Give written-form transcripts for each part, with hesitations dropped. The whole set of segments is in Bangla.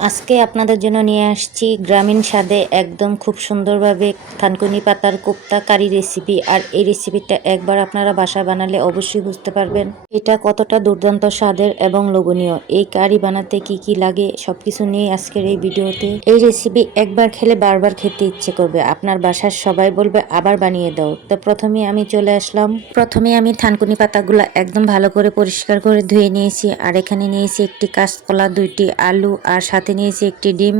আজকে আপনাদের জন্য নিয়ে আসছি গ্রামীণ স্বাদে একদম খুব সুন্দরভাবে থানকুনি পাতার কোপ্তা কারি রেসিপি। আর এই রেসিপিটা একবার আপনারা বাসায় বানালে অবশ্যই বুঝতে পারবেন এটা কতটা দুর্দান্ত স্বাদের এবং লোভনীয়। এই কারি বানাতে কি কি লাগে সবকিছু নিয়ে আজকের এই ভিডিওতে। এই রেসিপি একবার খেলে বারবার খেতে ইচ্ছে করবে, আপনার বাসার সবাই বলবে আবার বানিয়ে দাও। তো প্রথমে আমি চলে আসলাম, প্রথমে আমি থানকুনি পাতাগুলো একদম ভালো করে পরিষ্কার করে ধুয়ে নিয়েছি। আর এখানে নিয়েছি একটি কাঁচকলা, 2টি আলু, আর সাথে নিয়েছি একটি ডিম,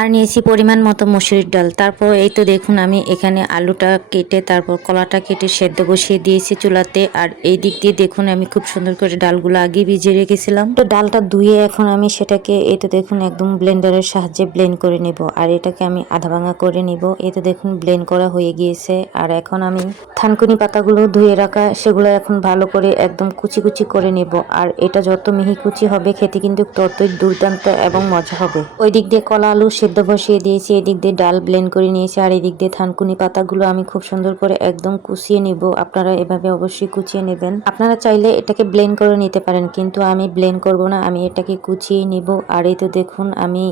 আর নিয়েছি পরিমাণ মতো মসুরির ডাল। তারপর এই তো দেখুন আমি এখানে আলুটা কেটে তারপর কলাটা কেটে সেদ্ধ বসিয়ে দিয়েছি চুলাতে। আর এই দিক দিয়ে দেখুন আমি খুব সুন্দর করে ডালগুলো আগে ভিজিয়ে রেখেছিলাম। তো ডালটা ধুয়ে এখন আমি সেটাকে এই তো দেখুন একদম ব্লেন্ডারের সাহায্যে ব্লেন্ড করে নেব। আর এটাকে আমি আধা ভাঙা করে নিব। এই তো দেখুন ব্লেন্ড করা হয়ে গিয়েছে। আর এখন আমি থানকুনি পাতাগুলো ধুয়ে রাখা সেগুলো এখন ভালো করে একদম কুচি কুচি করে নেব। আর এটা যত মিহি কুচি হবে খেতে কিন্তু ততই দুর্দান্ত এবং মজা হবে। ওই দিক দিয়ে কলা আলু সেদ্ধ বসিয়ে দিয়েছি, এদিক দিয়ে ডাল ব্লেন্ড করে নিয়েছি, আর এদিক দিয়ে থানকুনি পাতাগুলো আমি খুব সুন্দর করে একদম কুচিয়ে নিব। আপনারা এভাবে অবশ্যই কুচিয়ে নেবেন। আপনারা চাইলে এটাকে ব্লেন্ড করে নিতে পারেন, কিন্তু আমি ব্লেন্ড করব না, আমি এটাকে কুচিয়ে নিব। আর এই তো দেখুন আমি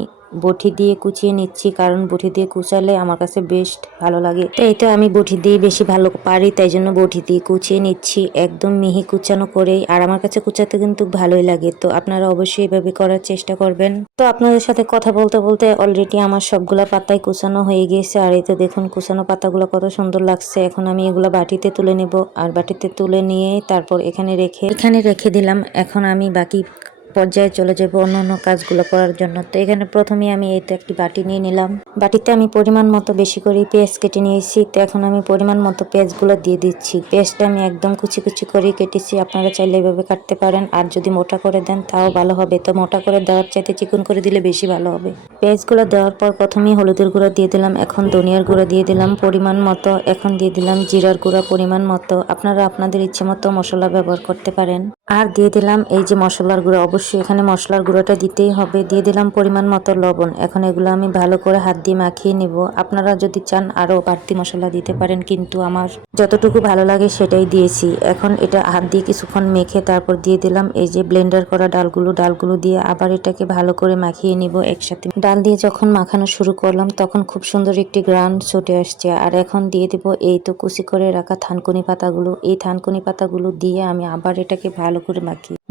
বটি দিয়ে কুচিয়ে নিচ্ছি, কারণ বটি দিয়ে কুচালে আমার কাছে বেশ ভালো লাগে। তো এই তো আমি বটি দিয়ে বেশি ভালো পারি, তাই জন্য বটি দিয়ে কুচিয়ে নিচ্ছি একদম মিহি কুচানো করেই। আর আমার কাছে কুচাতে কিন্তু ভালোই লাগে। তো আপনারা অবশ্যই এভাবে করার চেষ্টা করবেন। তো আপনাদের সাথে কথা বলতে বলতে অলরেডি আমার সবগুলা পাতায় কুচানো হয়ে গিয়েছে। আর এই তো দেখুন কুচানো পাতাগুলো কত সুন্দর লাগছে। এখন আমি এগুলা বাটিতে তুলে নেব। আর বাটিতে তুলে নিয়ে তারপর এখানে রেখে দিলাম। এখন আমি বাকি পর্যায়ে চলে যাব অন্যান্য কাজগুলো করার জন্য। তো এখানে প্রথমে আমি এই তো একটি বাটি নিয়ে নিলাম। বাটিতে আমি পরিমাণ মতো বেশি করে পেঁয়াজ কেটে নিয়েছি। তো এখন আমি পরিমাণ মতো পেঁয়াজগুলো দিয়ে দিচ্ছি। পেঁয়াজটা আমি একদম কুচি কুচি করে কেটেছি, আপনারা চাইলে এভাবে কাটতে পারেন। আর যদি মোটা করে দেন তাও ভালো হবে। তো মোটা করে দেওয়ার চাইতে চিকন করে দিলে বেশি ভালো হবে। পেঁয়াজগুলো দেওয়ার পর প্রথমেই হলুদের গুঁড়া দিয়ে দিলাম, এখন ধনিয়ার গুঁড়া দিয়ে দিলাম পরিমাণ মতো, এখন দিয়ে দিলাম জিরার গুঁড়া পরিমাণ মতো। আপনারা আপনাদের ইচ্ছে মতো মশলা ব্যবহার করতে পারেন। আর দিয়ে দিলাম এই যে মশলার গুঁড়া, অবশ্যই এখানে মশলার গুঁড়োটা দিতেই হবে। দিয়ে দিলাম পরিমাণ মতো লবণ। এখন এগুলো আমি ভালো করে হাত দিয়ে মাখিয়ে নেব। আপনারা যদি চান আরও বাড়তি মশলা দিতে পারেন, কিন্তু আমার যতটুকু ভালো লাগে সেটাই দিয়েছি। এখন এটা হাত দিয়ে কিছুক্ষণ মেখে তারপর দিয়ে দিলাম এই যে ব্লেন্ডার করা ডালগুলো দিয়ে আবার এটাকে ভালো করে মাখিয়ে নিব একসাথে। ডাল দিয়ে যখন মাখানো শুরু করলাম তখন খুব সুন্দর একটি গ্রান ছুটে আসছে। আর এখন দিয়ে দেব এই তো কুচি করে রাখা থানকুনি পাতাগুলো। এই থানকুনি পাতাগুলো দিয়ে আমি আবার এটাকে ভালো করে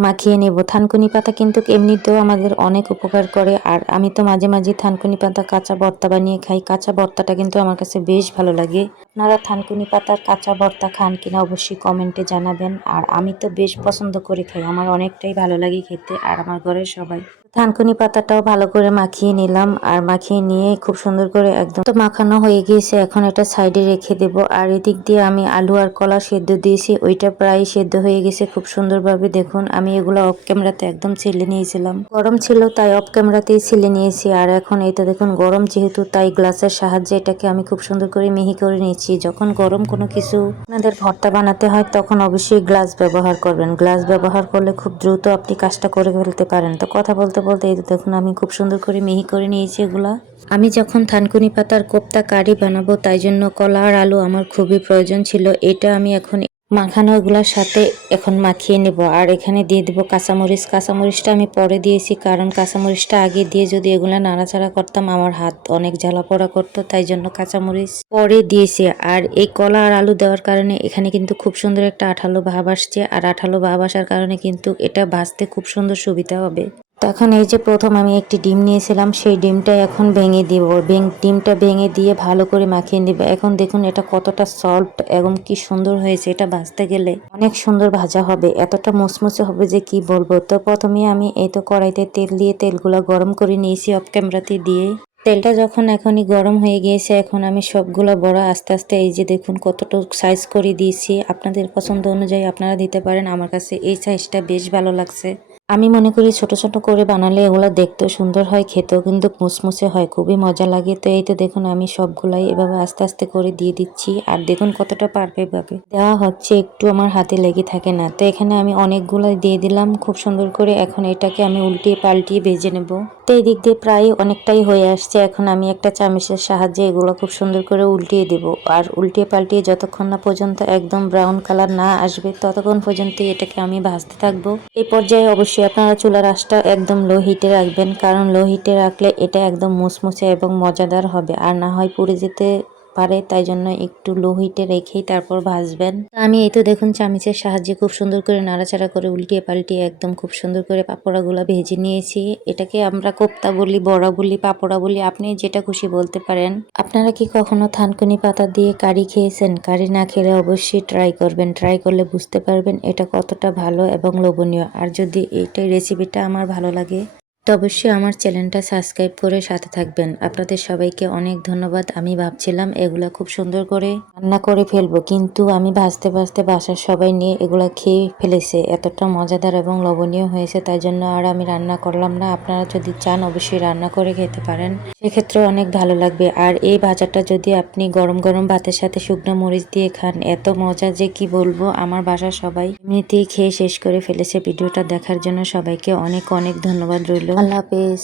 মাখিয়ে নেব। থানকুনি পাতা কিন্তু এমনিতেও আমাদের অনেক উপকার করে। আর আমি তো মাঝে মাঝে থানকুনি পাতা কাঁচা ভর্তা বানিয়ে খাই। কাঁচা ভর্তাটা কিন্তু আমার কাছে বেশ ভালো লাগে। আপনারা থানকুনি পাতার কাঁচা ভর্তা খান কিনা অবশ্যই কমেন্টে জানাবেন। আর আমি তো বেশ পছন্দ করে খাই, আমার অনেকটাই ভালো লাগে খেতে, আর আমার ঘরের সবাই। থানকুনি পাতাটাও ভালো করে মাখিয়ে নিলাম। আর মাখিয়ে নিয়ে খুব সুন্দর করে একদম তো মাখানো হয়ে গিয়েছে। এখন এটা সাইডে রেখে দেব। আর এদিক দিয়ে আমি আলু আর কলা সেদ্ধ দিয়েছি, ওইটা প্রায় সেদ্ধ হয়ে গেছে খুব সুন্দরভাবে। দেখুন আমি এগুলো অফ ক্যামেরাতে একদম ছিলে নিয়েছিলাম, গরম ছিল তাই অফ ক্যামেরাতেই ছিলে নিয়েছি। আর এখন এটা দেখুন গরম যেহেতু তাই গ্লাসের সাহায্যে এটাকে আমি খুব সুন্দর করে মিহি করে নিয়েছি। যখন গরম কোনো কিছু আপনাদের ভর্তা বানাতে হয় তখন অবশ্যই গ্লাস ব্যবহার করবেন। গ্লাস ব্যবহার করলে খুব দ্রুত আপনি কাজটা করে ফেলতে পারেন। তো কথা বলতে বলতে এই দেখুন আমি খুব সুন্দর করে মিহি করে নিয়েছি এগুলা। আমি যখন থানকুনি পাতার কোপ্তা কারি বানাবো তাই জন্য কলা আর আলু আমার খুবই প্রয়োজন ছিল। এটা আমি এখন মাখানো এগুলোর সাথে এখন মাখিয়ে নেব। আর এখানে দিয়ে দেবো কাঁচামরিচ। কাঁচামরিচটা আমি পরে দিয়েছি, কারণ কাঁচামরিচটা আগে দিয়ে যদি এগুলা নাড়াচাড়া করতাম আমার হাত অনেক জ্বালা পোড়া করতো, তাই জন্য কাঁচামরিচ পরে দিয়েছি। আর এই কলা আর আলু দেওয়ার কারণে এখানে কিন্তু খুব সুন্দর একটা আঠালো ভাব আসছে। আর আঠালো ভাব আসার কারণে কিন্তু এটা ভাজতে খুব সুন্দর সুবিধা হবে। তখন এই যে প্রথম আমি একটি ডিম নিয়েছিলাম, সেই ডিমটা এখন ভেঙে দিব। ডিমটা ভেঙে দিয়ে ভালো করে মাখিয়ে নিব। এখন দেখুন এটা কতটা সফট এবং কি সুন্দর হয়েছে। এটা ভাজতে গেলে অনেক সুন্দর ভাজা হবে, এতটা মুচমুচে হবে যে কি বলবো। তো প্রথমে আমি এই তো কড়াইতে তেল দিয়ে তেলগুলো গরম করে নিয়েছি অফ ক্যামেরাতে দিয়ে। তেলটা যখন এখনই গরম হয়ে গিয়েছে এখন আমি সবগুলো বড়া আস্তে আস্তে এই যে দেখুন কতটুকু সাইজ করে দিয়েছি। আপনাদের পছন্দ অনুযায়ী আপনারা দিতে পারেন। আমার কাছে এই সাইজটা বেশ ভালো লাগছে। আমি মনে করি ছোট ছোট করে বানালে এগুলো দেখতেও সুন্দর হয়, খেতেও কিন্তু মুচমুচে হয়, খুবই মজা লাগে। তো এই তো দেখুন আমি সবগুলাই এভাবে আস্তে আস্তে করে দিয়ে দিচ্ছি। আর দেখুন কতটা পারফেক্ট ভাবে দেওয়া হচ্ছে, একটু আমার হাতে লেগে থাকে না। তো এখানে আমি অনেকগুলাই দিয়ে দিলাম খুব সুন্দর করে। এখন এটাকে আমি উল্টিয়ে পাল্টিয়ে ভেজে নেব। তো এই দিক দিয়ে প্রায় অনেকটাই হয়ে আসছে। এখন আমি একটা চামচের সাহায্যে এগুলো খুব সুন্দর করে উল্টিয়ে দেব। আর উল্টিয়ে পাল্টিয়ে যতক্ষণ না পর্যন্ত একদম ব্রাউন কালার না আসবে ততক্ষণ পর্যন্ত এটাকে আমি ভাজতে থাকবো। এই পর্যায়ে অবশ্যই আপনারা চুলার আঁচটা একদম লো হিটে রাখবেন, কারণ লো হিটে রাখলে এটা একদম মুসমুসে এবং মজাদার হবে, আর না হয় পুড়ে যেতে পারে। তাই জন্য একটু লো হিটে রেখেই তারপর ভাজবেন। আমি এই তো দেখুন চামচের সাহায্যে খুব সুন্দর করে নাড়াচাড়া করে উল্টিয়ে পাল্টিয়ে একদম খুব সুন্দর করে পাপড়াগুলো ভেজে নিয়েছি। এটাকে আমরা কোপ্তা বলি, বড়া বলি, পাপড়া বলি, আপনি যেটা খুশি বলতে পারেন। আপনারা কি কখনো থানকুনি পাতা দিয়ে কারি খেয়েছেন? কারি না খেলে অবশ্যই ট্রাই করবেন। ট্রাই করলে বুঝতে পারবেন এটা কতটা ভালো এবং লোভনীয়। আর যদি এইটাই রেসিপিটা আমার ভালো লাগে তো অবশ্যই আমার চ্যানেলটা সাবস্ক্রাইব করে সাথে থাকবেন। আপনাদের সবাইকে অনেক ধন্যবাদ। আমি ভাবছিলাম এগুলা খুব সুন্দর করে রান্না করে ফেলবো, কিন্তু আমি ভাজতে ভাজতে বাসার সবাই নিয়ে এগুলা খেয়ে ফেলেছে। এতটা মজাদার এবং লোভনীয় হয়েছে, তাই জন্য আর আমি রান্না করলাম না। আপনারা যদি চান অবশ্যই রান্না করে খেতে পারেন, সেক্ষেত্রে অনেক ভালো লাগবে। আর এই ভাজাটা যদি আপনি গরম গরম ভাতের সাথে শুকনো মরিচ দিয়ে খান, এত মজা যে কি বলবো। আমার বাসার সবাই এমনিতেই খেয়ে শেষ করে ফেলেছে। ভিডিওটা দেখার জন্য সবাইকে অনেক অনেক ধন্যবাদ রইল। আল্লাহ হাফেজ।